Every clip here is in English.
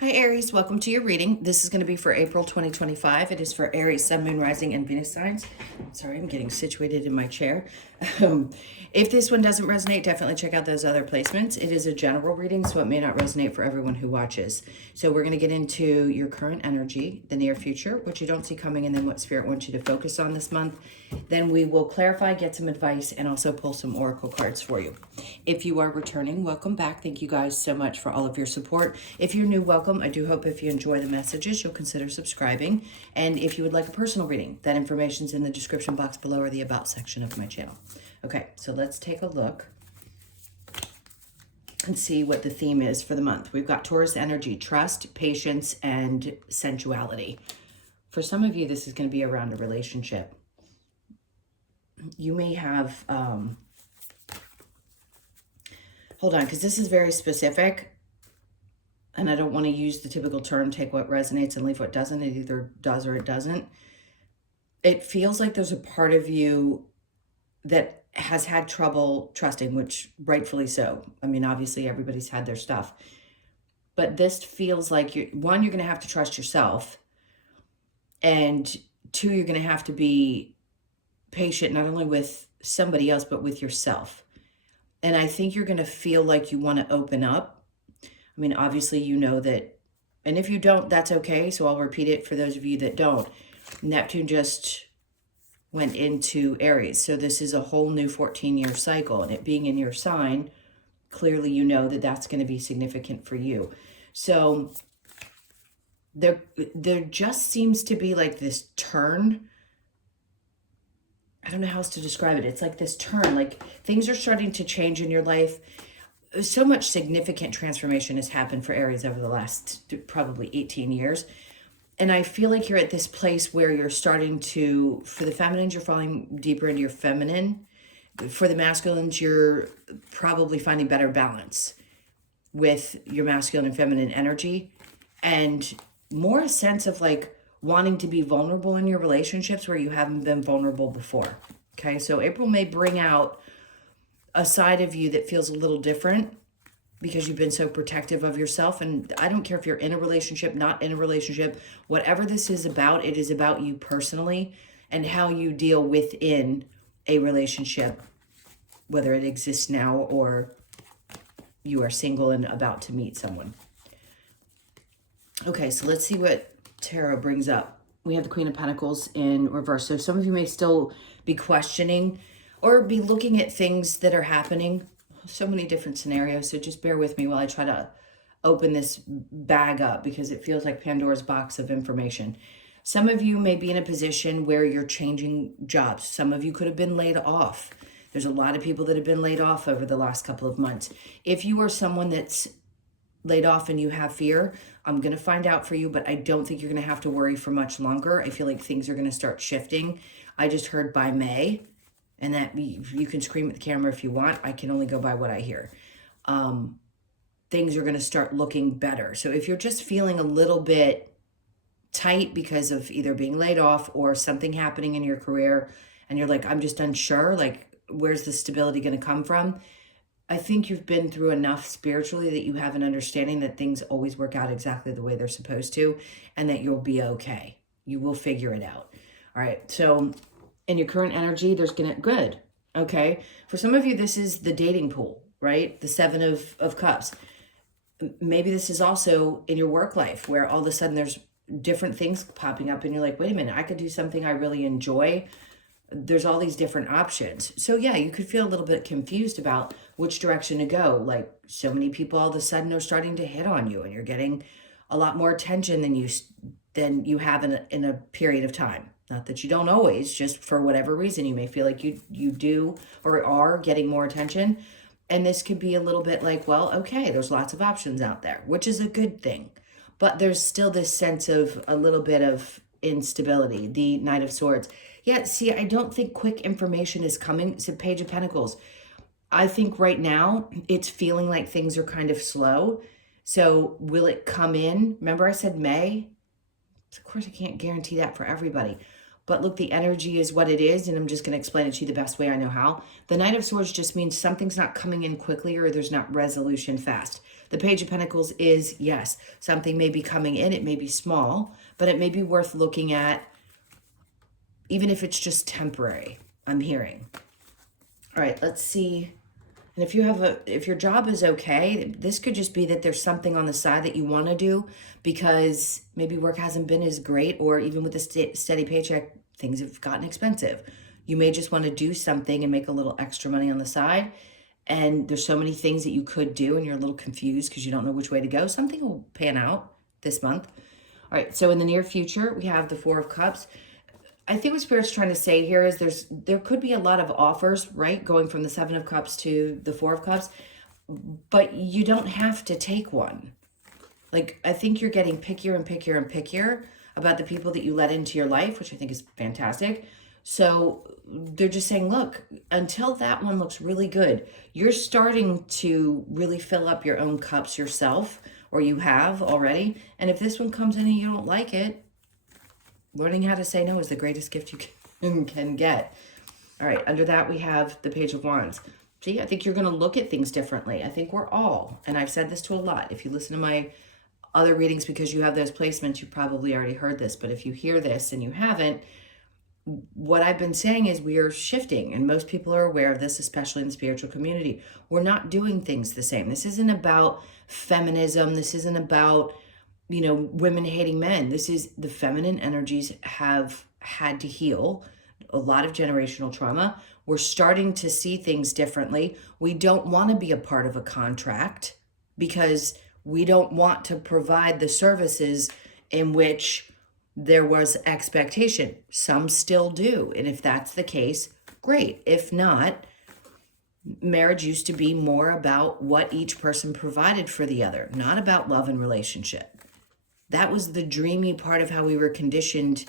Hi Aries, welcome to your reading. This is going to be for April 2025. It is for Aries, Sun, Moon, Rising, and Venus signs. Sorry, I'm getting situated in my chair. If this one doesn't resonate, definitely check out those other placements. It is a general reading, so it may not resonate for everyone who watches. So we're going to get into your current energy, the near future, what you don't see coming, and then what Spirit wants you to focus on this month. Then we will clarify, get some advice, and also pull some oracle cards for you. If you are returning, welcome back. Thank you guys so much for all of your support. If you're new, welcome. I do hope if you enjoy the messages, you'll consider subscribing. And if you would like a personal reading, that information's in the description box below or the About section of my channel. Okay, so let's take a look and see what the theme is for the month. We've got Taurus energy, trust, patience, and sensuality. For some of you, this is going to be around a relationship. You may have, hold on, because this is very specific, and I don't want to use the typical term, take what resonates and leave what doesn't. It either does or it doesn't. It feels like there's a part of you that has had trouble trusting, which rightfully so. I mean, obviously everybody's had their stuff. But this feels like, one, you're going to have to trust yourself. And two, you're going to have to be patient, not only with somebody else, but with yourself. And I think you're going to feel like you want to open up. I mean, obviously, you know that. And if you don't, that's okay. So I'll repeat it for those of you that don't. Neptune just went into Aries. So this is a whole new 14-year cycle. And it being in your sign, clearly you know that that's going to be significant for you. So there just seems to be like this turn. I don't know how else to describe it. It's like this turn, like things are starting to change in your life. So much significant transformation has happened for Aries over the last probably 18 years. And I feel like you're at this place where you're starting to, for the feminines, you're falling deeper into your feminine. For the masculines, you're probably finding better balance with your masculine and feminine energy. And more a sense of like wanting to be vulnerable in your relationships where you haven't been vulnerable before. Okay, so April may bring out a side of you that feels a little different because you've been so protective of yourself. And I don't care if you're in a relationship, not in a relationship, whatever this is about, it is about you personally and how you deal within a relationship, whether it exists now or you are single and about to meet someone. Okay, so let's see what tarot brings up. We have the Queen of Pentacles in reverse. So some of you may still be questioning or be looking at things that are happening. So many different scenarios. So just bear with me while I try to open this bag up because it feels like Pandora's box of information. Some of you may be in a position where you're changing jobs. Some of you could have been laid off. There's a lot of people that have been laid off over the last couple of months. If you are someone that's laid off and you have fear, I'm going to find out for you, but I don't think you're going to have to worry for much longer. I feel like things are going to start shifting. I just heard by May, and that you can scream at the camera if you want. I can only go by what I hear. Things are going to start looking better. So if you're just feeling a little bit tight because of either being laid off or something happening in your career, and you're like, I'm just unsure, like, where's the stability going to come from? I think you've been through enough spiritually that you have an understanding that things always work out exactly the way they're supposed to, and that you'll be okay. You will figure it out. All right. So in your current energy, there's good. Okay. For some of you, this is the dating pool, right? The Seven of Cups. Maybe this is also in your work life where all of a sudden there's different things popping up and you're like, wait a minute, I could do something I really enjoy. There's all these different options. So yeah, you could feel a little bit confused about which direction to go. Like so many people all of a sudden are starting to hit on you and you're getting a lot more attention than you have in a period of time. Not that you don't always, just for whatever reason, you may feel like you do or are getting more attention. And this could be a little bit like, well, okay, there's lots of options out there, which is a good thing. But there's still this sense of a little bit of instability, the Knight of Swords. Yeah, see, I don't think quick information is coming. It's a Page of Pentacles. I think right now it's feeling like things are kind of slow. So will it come in? Remember I said May? Of course, I can't guarantee that for everybody. But look, the energy is what it is, and I'm just going to explain it to you the best way I know how. The Knight of Swords just means something's not coming in quickly, or there's not resolution fast. The Page of Pentacles is, yes, something may be coming in. It may be small, but it may be worth looking at, even if it's just temporary, I'm hearing. All right, let's see. And if your job is okay, this could just be that there's something on the side that you want to do because maybe work hasn't been as great, or even with a steady paycheck, things have gotten expensive. You may just want to do something and make a little extra money on the side. And there's so many things that you could do and you're a little confused because you don't know which way to go. Something will pan out this month. All right, so in the near future, we have the Four of Cups. I think what Spirit's trying to say here is there could be a lot of offers, right? Going from the Seven of Cups to the Four of Cups, but you don't have to take one. Like, I think you're getting pickier and pickier and pickier about the people that you let into your life, which I think is fantastic. So they're just saying, look, until that one looks really good, you're starting to really fill up your own cups yourself, or you have already. And if this one comes in and you don't like it, learning how to say no is the greatest gift you can get. All right, under that we have the Page of Wands. See, I think you're going to look at things differently. I think we're all, and I've said this to a lot. If you listen to my other readings because you have those placements, you probably already heard this. But if you hear this and you haven't, what I've been saying is we are shifting, and most people are aware of this, especially in the spiritual community. We're not doing things the same. This isn't about feminism. This isn't about, you know, women hating men. This is the feminine energies have had to heal a lot of generational trauma. We're starting to see things differently. We don't want to be a part of a contract because we don't want to provide the services in which there was expectation. Some still do. And if that's the case, great. If not, marriage used to be more about what each person provided for the other, not about love and relationship. That was the dreamy part of how we were conditioned,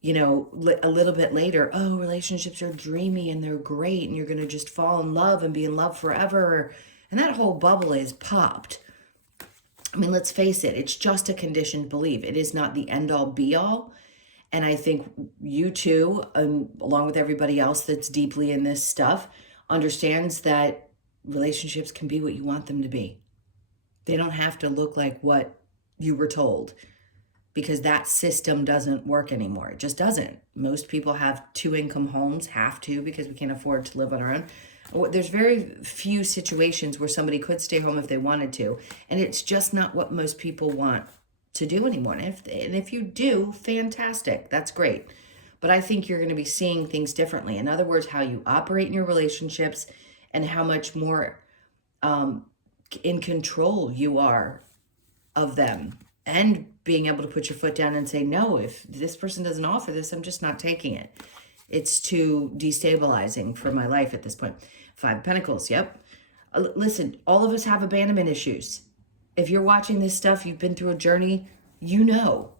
you know, a little bit later. Oh, relationships are dreamy and they're great and you're going to just fall in love and be in love forever. And that whole bubble is popped. I mean, let's face it, it's just a conditioned belief. It is not the end all be all. And I think you too, along with everybody else that's deeply in this stuff, understands that relationships can be what you want them to be. They don't have to look like what you were told, because that system doesn't work anymore. It just doesn't. Most people have 2-income homes, have to, because we can't afford to live on our own. There's very few situations where somebody could stay home if they wanted to, and it's just not what most people want to do anymore. And if you do, fantastic, that's great. But I think you're going to be seeing things differently. In other words, how you operate in your relationships and how much more in control you are of them, and being able to put your foot down and say, no, if this person doesn't offer this, I'm just not taking it. It's too destabilizing for my life at this point. 5 of Pentacles, yep. Listen, all of us have abandonment issues. If you're watching this stuff, you've been through a journey, you know,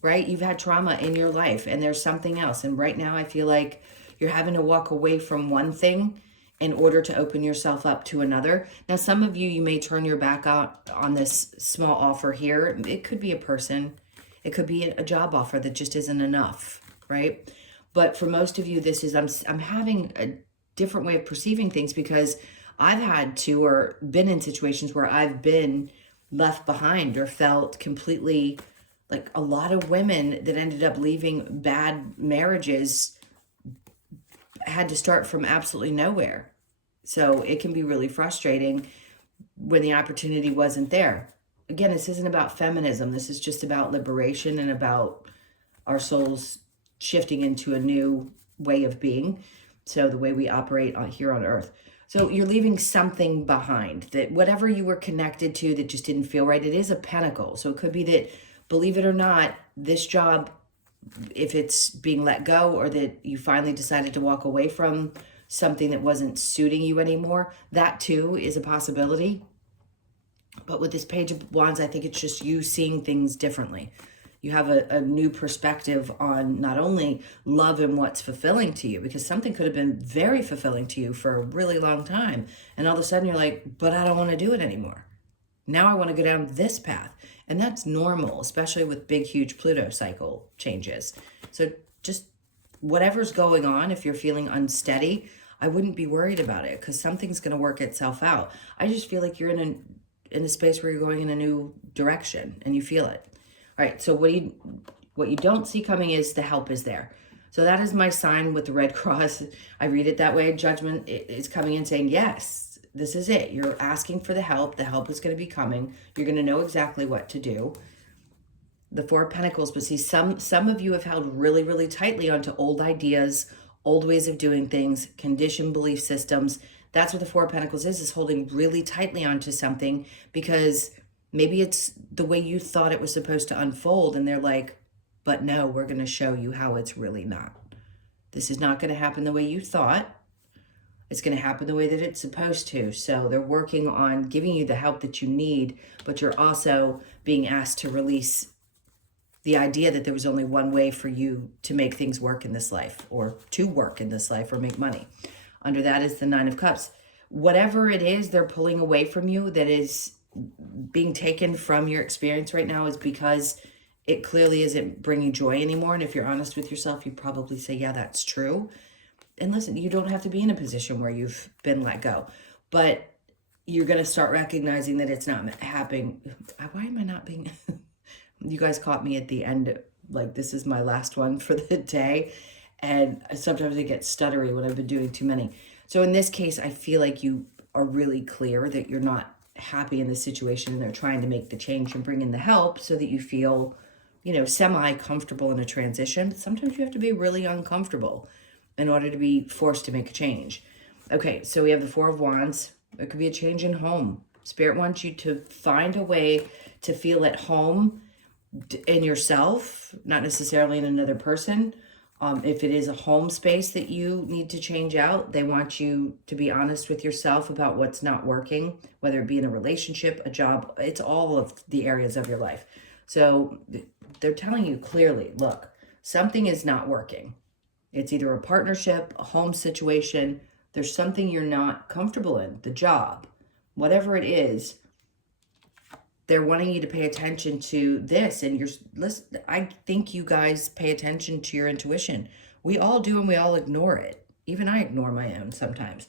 right? You've had trauma in your life and there's something else. And right now I feel like you're having to walk away from one thing in order to open yourself up to another. Now, some of you may turn your back out on this small offer here. It could be a person. It could be a job offer that just isn't enough, right? But for most of you, this is, I'm having a different way of perceiving things because I've had to, or been in situations where I've been left behind or felt completely like a lot of women that ended up leaving bad marriages had to start from absolutely nowhere. So it can be really frustrating when the opportunity wasn't there. Again, this isn't about feminism. This is just about liberation and about our souls shifting into a new way of being. So the way we operate here on earth. So you're leaving something behind, that whatever you were connected to that just didn't feel right. It is a pentacle. So it could be that, believe it or not, this job, if it's being let go, or that you finally decided to walk away from something that wasn't suiting you anymore, that too is a possibility. But with this Page of Wands, I think it's just you seeing things differently. You have a new perspective on not only love and what's fulfilling to you, because something could have been very fulfilling to you for a really long time. And all of a sudden you're like, but I don't want to do it anymore. Now I want to go down this path. And that's normal, especially with big, huge Pluto cycle changes. So just whatever's going on, if you're feeling unsteady, I wouldn't be worried about it because something's going to work itself out. I just feel like you're in a space where you're going in a new direction and you feel it. All right, so what you don't see coming is the help is there. So that is my sign with the red cross. I read it that way. Judgment is coming in saying, yes, this is it. You're asking for the help. The help is going to be coming. You're going to know exactly what to do. The Four of Pentacles, but see, some of you have held really, really tightly onto old ideas, old ways of doing things, conditioned belief systems. That's what the Four of Pentacles is holding really tightly onto something because maybe it's the way you thought it was supposed to unfold, and they're like, but no, we're going to show you how it's really not. This is not going to happen the way you thought. It's going to happen the way that it's supposed to. So they're working on giving you the help that you need, but you're also being asked to release the idea that there was only one way for you to make things work in this life, or to work in this life, or make money. Under that is the Nine of Cups. Whatever it is they're pulling away from you that is being taken from your experience right now is because it clearly isn't bringing joy anymore. And if you're honest with yourself, you probably say, yeah, that's true. And listen, you don't have to be in a position where you've been let go, but you're going to start recognizing that it's not happening. Why am I not being... You guys caught me at the end, like this is my last one for the day. And sometimes I get stuttery when I've been doing too many. So in this case, I feel like you are really clear that you're not happy in the situation and they're trying to make the change and bring in the help so that you feel, you know, semi-comfortable in a transition. But sometimes you have to be really uncomfortable in order to be forced to make a change. Okay, so we have the Four of Wands. It could be a change in home. Spirit wants you to find a way to feel at home in yourself, not necessarily in another person. If it is a home space that you need to change out, they want you to be honest with yourself about what's not working, whether it be in a relationship, a job, it's all of the areas of your life. So they're telling you clearly, look, something is not working. It's either a partnership, a home situation, there's something you're not comfortable in, the job, whatever it is. They're wanting you to pay attention to this. And listen, I think you guys pay attention to your intuition. We all do, and we all ignore it. Even I ignore my own sometimes.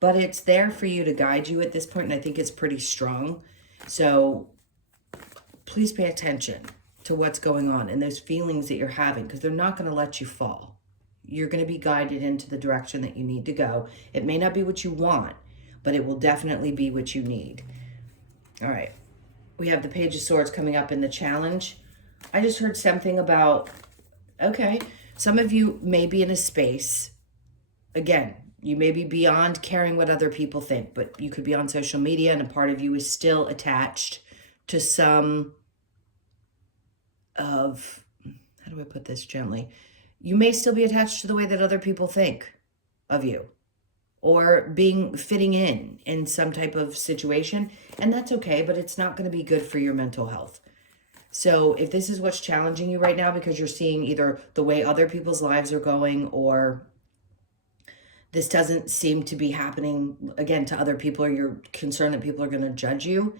But it's there for you to guide you at this point, and I think it's pretty strong. So please pay attention to what's going on and those feelings that you're having, because they're not going to let you fall. You're going to be guided into the direction that you need to go. It may not be what you want, but it will definitely be what you need. All right. We have the Page of Swords coming up in the challenge. I just heard something about, okay, some of you may be in a space, again, you may be beyond caring what other people think, but you could be on social media and a part of you is still attached to some of, how do I put this gently? You may still be attached to the way that other people think of you, or fitting in some type of situation. And that's okay, but it's not going to be good for your mental health. So if this is what's challenging you right now because you're seeing either the way other people's lives are going, or this doesn't seem to be happening again to other people, or you're concerned that people are going to judge you,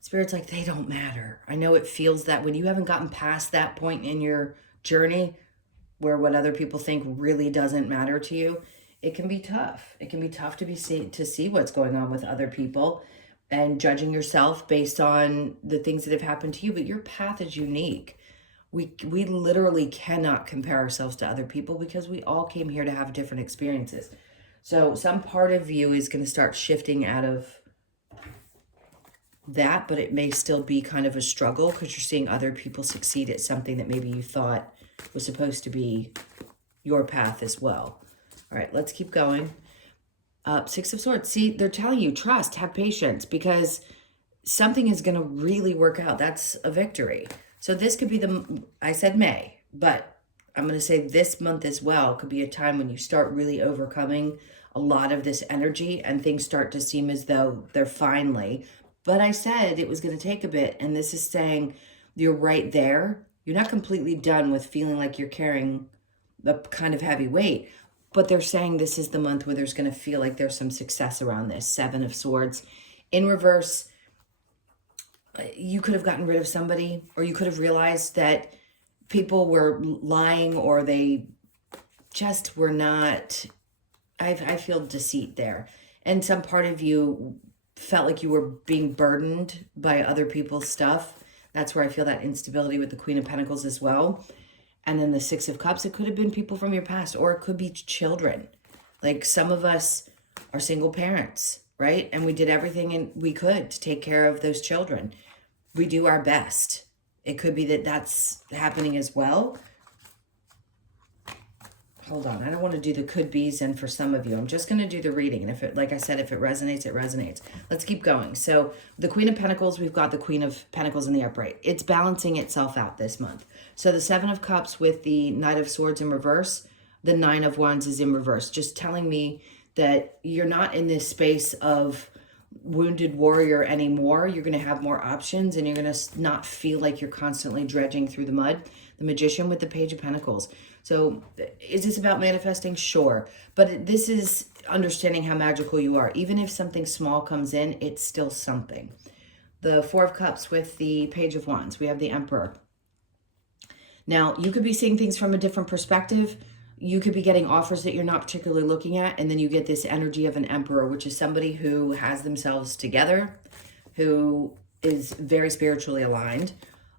Spirit's like, they don't matter. I know it feels that when you haven't gotten past that point in your journey where what other people think really doesn't matter to you, it can be tough. It can be tough to see what's going on with other people and judging yourself based on the things that have happened to you. But your path is unique. We literally cannot compare ourselves to other people because we all came here to have different experiences. So some part of you is going to start shifting out of that, but it may still be kind of a struggle because you're seeing other people succeed at something that maybe you thought was supposed to be your path as well. All right, let's keep going. Six of Swords. See, they're telling you, trust, have patience, because something is going to really work out. That's a victory. So this could be I said May, but I'm going to say this month as well could be a time when you start really overcoming a lot of this energy and things start to seem as though they're finally. But I said it was going to take a bit, and this is saying you're right there. You're not completely done with feeling like you're carrying the kind of heavy weight. But they're saying this is the month where there's going to feel like there's some success around this. Seven of Swords. In reverse, you could have gotten rid of somebody, or you could have realized that people were lying, or they just were not, I feel deceit there. And some part of you felt like you were being burdened by other people's stuff. That's where I feel that instability with the Queen of Pentacles as well. And then the Six of Cups, it could have been people from your past, or it could be children. Like some of us are single parents, right? And we did everything we could to take care of those children. We do our best. It could be that that's happening as well. Hold on, I don't want to do the could be's, and for some of you, I'm just going to do the reading. And if it, like I said, if it resonates, it resonates. Let's keep going. So the Queen of Pentacles, we've got the Queen of Pentacles in the upright. It's balancing itself out this month. So the Seven of Cups with the Knight of Swords in reverse, the Nine of Wands is in reverse, just telling me that you're not in this space of wounded warrior anymore. You're going to have more options, and you're going to not feel like you're constantly dredging through the mud. The Magician with the Page of Pentacles. So is this about manifesting? Sure. But this is understanding how magical you are. Even if something small comes in, it's still something. The Four of Cups with the Page of Wands. We have the Emperor. Now, you could be seeing things from a different perspective. You could be getting offers that you're not particularly looking at. And then you get this energy of an Emperor, which is somebody who has themselves together, who is very spiritually aligned.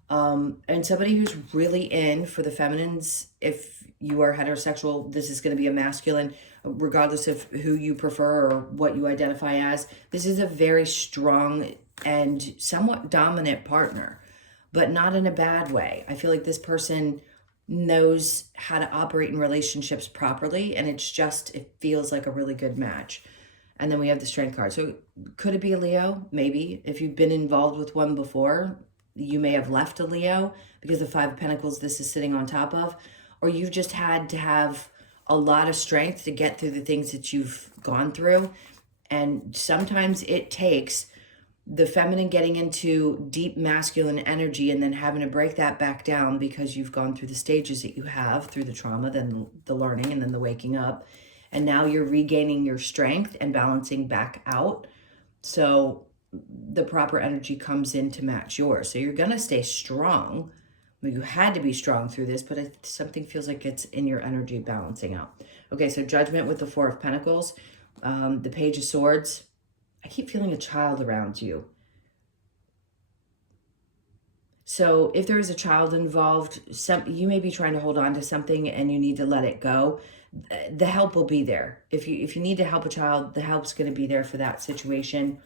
And somebody who's really in, for the feminines, if you are heterosexual, this is going to be a masculine, regardless of who you prefer or what you identify as. This is a very strong and somewhat dominant partner, but not in a bad way. I feel like this person knows how to operate in relationships properly, and it feels like a really good match. And then we have the Strength card. So could it be a Leo? Maybe. If you've been involved with one before, you may have left a Leo, because the Five of Pentacles this is sitting on top of, or you've just had to have a lot of strength to get through the things that you've gone through. And sometimes it takes the feminine getting into deep masculine energy and then having to break that back down, because you've gone through the stages that you have, through the trauma, then the learning, and then the waking up. And now you're regaining your strength and balancing back out. So the proper energy comes in to match yours. So you're going to stay strong. Well, you had to be strong through this, but something feels like it's in your energy balancing out. Okay, so Judgment with the Four of Pentacles, the Page of Swords. I keep feeling a child around you. So if there is a child involved, you may be trying to hold on to something and you need to let it go. The help will be there. If you need to help a child, the help's going to be there for that situation.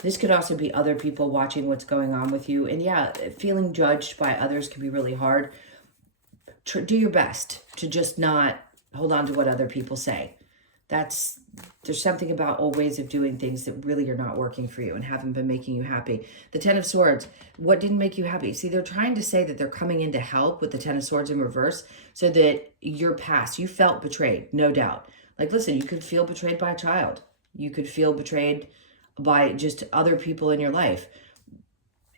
This could also be other people watching what's going on with you. And yeah, feeling judged by others can be really hard. Do your best to just not hold on to what other people say. There's something about old ways of doing things that really are not working for you and haven't been making you happy. The Ten of Swords, what didn't make you happy? See, they're trying to say that they're coming in to help with the Ten of Swords in reverse, so that your past, you felt betrayed, no doubt. Like, listen, you could feel betrayed by a child. You could feel betrayed by just other people in your life.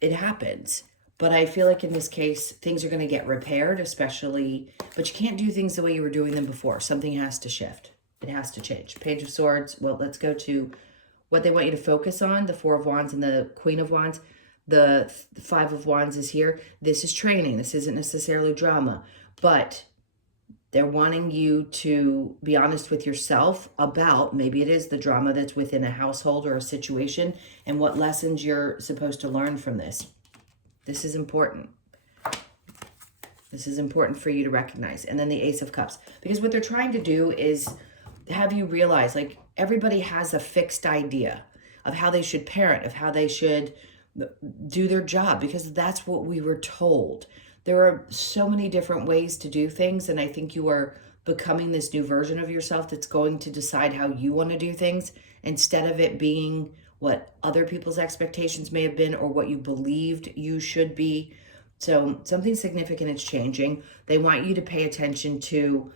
It happens. But I feel like in this case, things are going to get repaired, especially, but you can't do things the way you were doing them before. Something has to shift. It has to change. Page of Swords. Well, let's go to what they want you to focus on. The Four of Wands and the Queen of Wands. The Five of Wands is here. This is training. This isn't necessarily drama, but they're wanting you to be honest with yourself about, maybe it is the drama that's within a household or a situation, and what lessons you're supposed to learn from this. This is important. This is important for you to recognize. And then the Ace of Cups. Because what they're trying to do is have you realize, like, everybody has a fixed idea of how they should parent, of how they should do their job, because that's what we were told. There are so many different ways to do things, and I think you are becoming this new version of yourself that's going to decide how you want to do things, instead of it being what other people's expectations may have been or what you believed you should be. So something significant is changing. They want you to pay attention to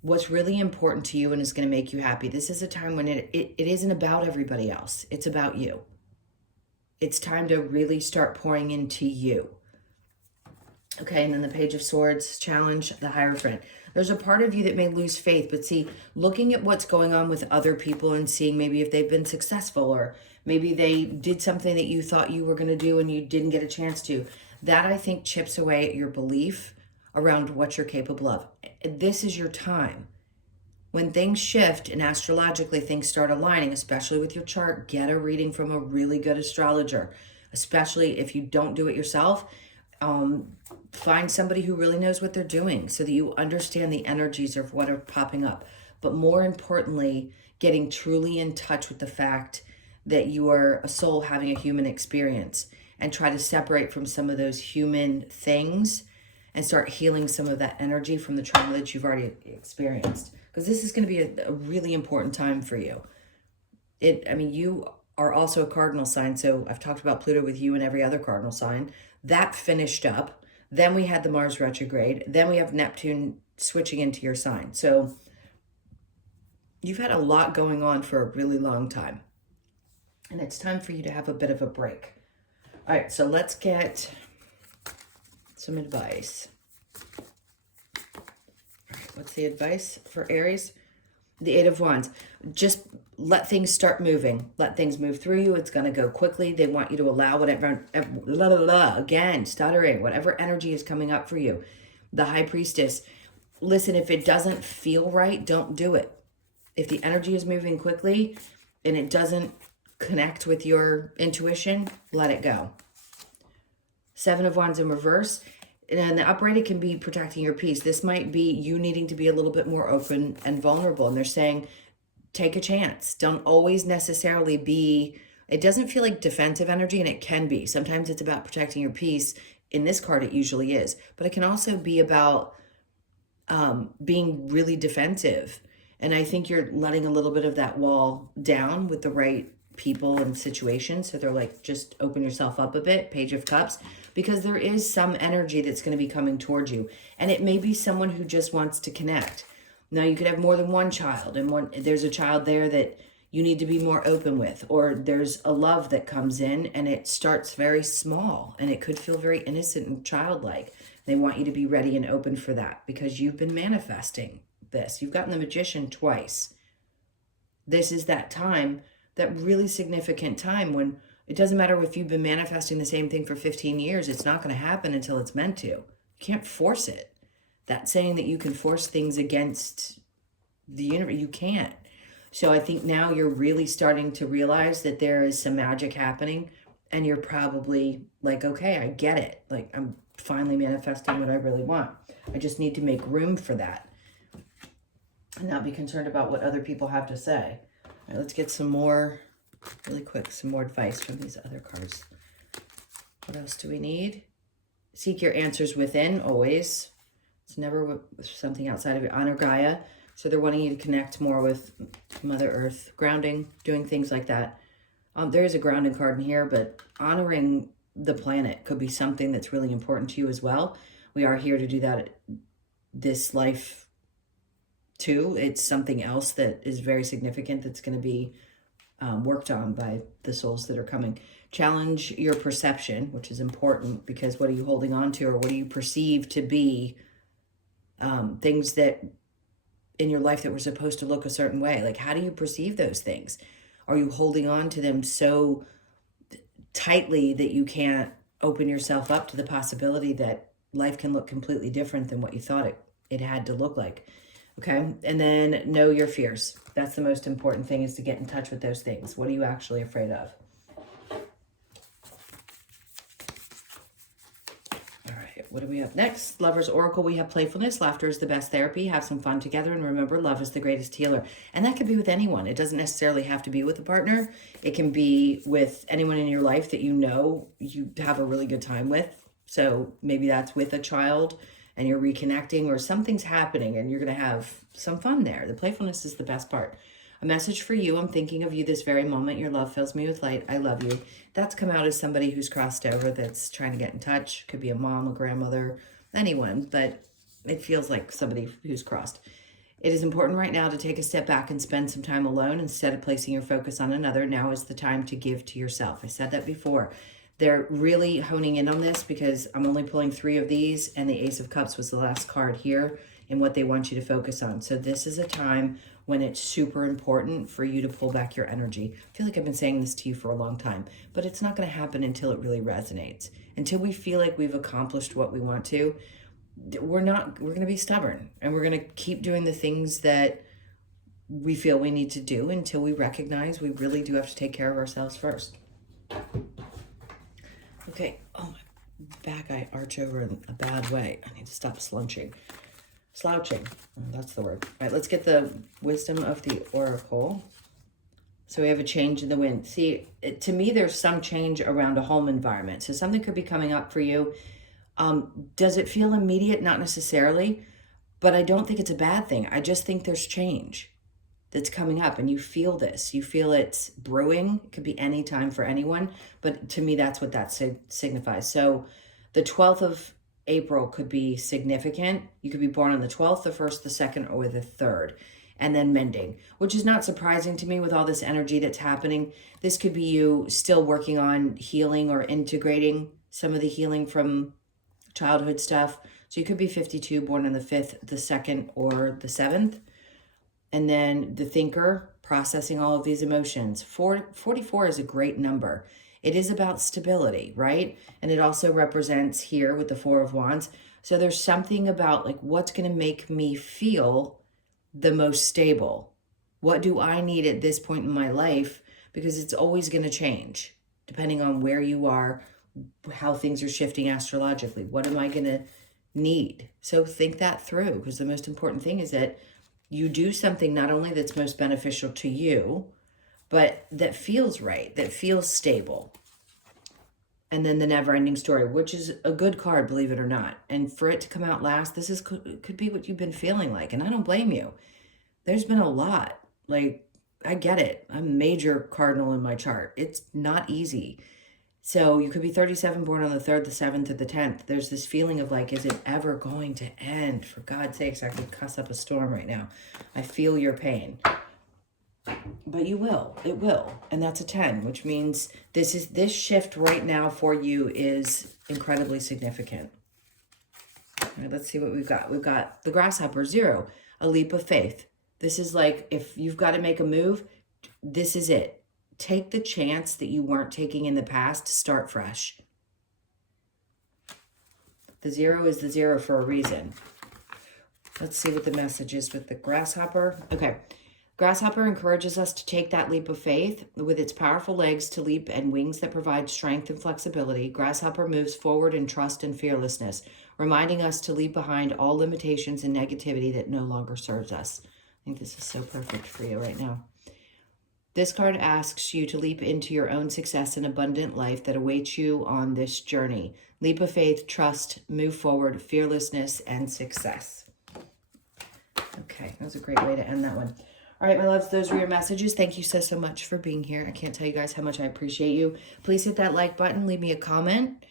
what's really important to you and is going to make you happy. This is a time when it isn't about everybody else. It's about you. It's time to really start pouring into you. Okay, and then the Page of Swords, challenge, the Hierophant. There's a part of you that may lose faith, but see, looking at what's going on with other people and seeing maybe if they've been successful, or maybe they did something that you thought you were going to do and you didn't get a chance to, that I think chips away at your belief around what you're capable of. This is your time. When things shift and astrologically things start aligning, especially with your chart, get a reading from a really good astrologer, especially if you don't do it yourself. Find somebody who really knows what they're doing so that you understand the energies of what are popping up. But more importantly, getting truly in touch with the fact that you are a soul having a human experience, and try to separate from some of those human things and start healing some of that energy from the trauma that you've already experienced. Because this is going to be a really important time for you. You are also a cardinal sign, so I've talked about Pluto with you and every other cardinal sign. That finished up. Then we had the Mars retrograde. Then we have Neptune switching into your sign. So you've had a lot going on for a really long time. And it's time for you to have a bit of a break. All right, so let's get some advice. All right, what's the advice for Aries? The Eight of Wands. Just let things start moving. Let things move through you. It's going to go quickly. They want you to allow whatever, again, stuttering, whatever energy is coming up for you. The High Priestess. Listen, if it doesn't feel right, don't do it. If the energy is moving quickly and it doesn't connect with your intuition, let it go. Seven of Wands in reverse. And the upright, it can be protecting your peace. This might be you needing to be a little bit more open and vulnerable. And they're saying, take a chance. Don't always necessarily be, it doesn't feel like defensive energy, and it can be. Sometimes it's about protecting your peace. In this card, it usually is. But it can also be about being really defensive. And I think you're letting a little bit of that wall down with the right people and situations. So they're like, just open yourself up a bit. Page of Cups. Because there is some energy that's going to be coming towards you. And it may be someone who just wants to connect. Now, you could have more than one child, and there's a child there that you need to be more open with. Or there's a love that comes in, and it starts very small, and it could feel very innocent and childlike. They want you to be ready and open for that because you've been manifesting this. You've gotten the Magician twice. This is that time, that really significant time when it doesn't matter if you've been manifesting the same thing for 15 years. It's not going to happen until it's meant to. You can't force it. That's saying that you can force things against the universe. You can't. So I think now you're really starting to realize that there is some magic happening, and you're probably like, okay, I get it. Like, I'm finally manifesting what I really want. I just need to make room for that and not be concerned about what other people have to say. All right, let's get some more, really quick, some more advice from these other cards. What else do we need? Seek your answers within, always. It's never something outside of you. Honor Gaia. So they're wanting you to connect more with Mother Earth. Grounding, doing things like that. There is a grounding card in here, but honoring the planet could be something that's really important to you as well. We are here to do that this life too. It's something else that is very significant that's going to be worked on by the souls that are coming. Challenge your perception, which is important, because what are you holding on to, or what do you perceive to be things that in your life that were supposed to look a certain way? Like, how do you perceive those things? Are you holding on to them so tightly that you can't open yourself up to the possibility that life can look completely different than what you thought it had to look like? Okay. And then know your fears. That's the most important thing, is to get in touch with those things. What are you actually afraid of? All right. What do we have next? Lover's Oracle. We have playfulness. Laughter is the best therapy. Have some fun together. And remember, love is the greatest healer. And that could be with anyone. It doesn't necessarily have to be with a partner. It can be with anyone in your life that you know you have a really good time with. So maybe that's with a child and you're reconnecting, or something's happening and you're going to have some fun there. The playfulness is the best part. A message for you. I'm thinking of you this very moment. Your love fills me with light. I love you. That's come out as somebody who's crossed over, that's trying to get in touch. Could be a mom, a grandmother, anyone, but it feels like somebody who's crossed. It is important right now to take a step back and spend some time alone instead of placing your focus on another. Now is the time to give to yourself. I said that before. They're really honing in on this because I'm only pulling 3 of these, and the Ace of Cups was the last card here in what they want you to focus on. So this is a time when it's super important for you to pull back your energy. I feel like I've been saying this to you for a long time, but it's not going to happen until it really resonates. Until we feel like we've accomplished what we want to, we're going to be stubborn, and we're going to keep doing the things that we feel we need to do until we recognize we really do have to take care of ourselves first. Okay. Oh, my back, I arch over in a bad way. I need to stop slouching. Oh, that's the word. All right, let's get the wisdom of the oracle. So we have a change in the wind. See, to me, there's some change around a home environment. So something could be coming up for you. Does it feel immediate? Not necessarily, but I don't think it's a bad thing. I just think there's change that's coming up, and you feel this. You feel it's brewing. It could be any time for anyone, but to me, that's what that signifies. So the 12th of April could be significant. You could be born on the 12th, the 1st, the 2nd, or the 3rd. And then mending, which is not surprising to me with all this energy that's happening. This could be you still working on healing or integrating some of the healing from childhood stuff. So you could be 52, born on the 5th, the 2nd, or the 7th. And then the thinker, processing all of these emotions. 44 is a great number. It is about stability, right? And it also represents here with the 4 of Wands. So there's something about like, what's going to make me feel the most stable? What do I need at this point in my life? Because it's always going to change depending on where you are, how things are shifting astrologically. What am I going to need? So think that through, because the most important thing is that you do something not only that's most beneficial to you, but that feels right, that feels stable. And then the never-ending story, which is a good card, believe it or not. And for it to come out last, this is could be what you've been feeling like. And I don't blame you. There's been a lot. Like, I get it. I'm a major cardinal in my chart. It's not easy. So you could be 37, born on the 3rd, the 7th, or the 10th. There's this feeling of like, is it ever going to end? For God's sakes, I could cuss up a storm right now. I feel your pain. But you will. It will. And that's a 10, which means this shift right now for you is incredibly significant. All right, let's see what we've got. We've got the grasshopper, 0, a leap of faith. This is like, if you've got to make a move, this is it. Take the chance that you weren't taking in the past to start fresh. The 0 is the 0 for a reason. Let's see what the message is with the grasshopper. Okay. Grasshopper encourages us to take that leap of faith. With its powerful legs to leap and wings that provide strength and flexibility, Grasshopper moves forward in trust and fearlessness, reminding us to leave behind all limitations and negativity that no longer serves us. I think this is so perfect for you right now. This card asks you to leap into your own success and abundant life that awaits you on this journey. Leap of faith, trust, move forward, fearlessness, and success. Okay, that was a great way to end that one. All right, my loves, those were your messages. Thank you so much for being here. I can't tell you guys how much I appreciate you. Please hit that like button. Leave me a comment.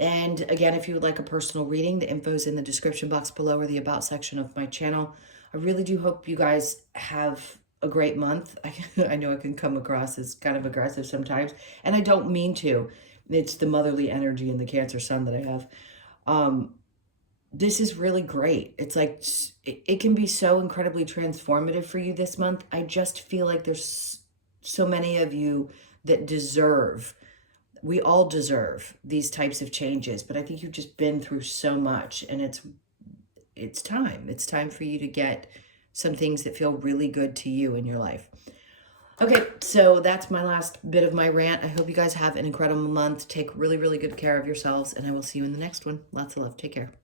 And again, if you would like a personal reading, the info is in the description box below or the about section of my channel. I really do hope you guys have a great month. I know I can come across as kind of aggressive sometimes, and I don't mean to. It's the motherly energy and the Cancer sun that I have. This is really great. It's like, it can be so incredibly transformative for you this month. I just feel like there's so many of you that deserve, we all deserve these types of changes, but I think you've just been through so much, and it's time. It's time for you to get some things that feel really good to you in your life. Okay, so that's my last bit of my rant. I hope you guys have an incredible month. Take really, really good care of yourselves, and I will see you in the next one. Lots of love. Take care.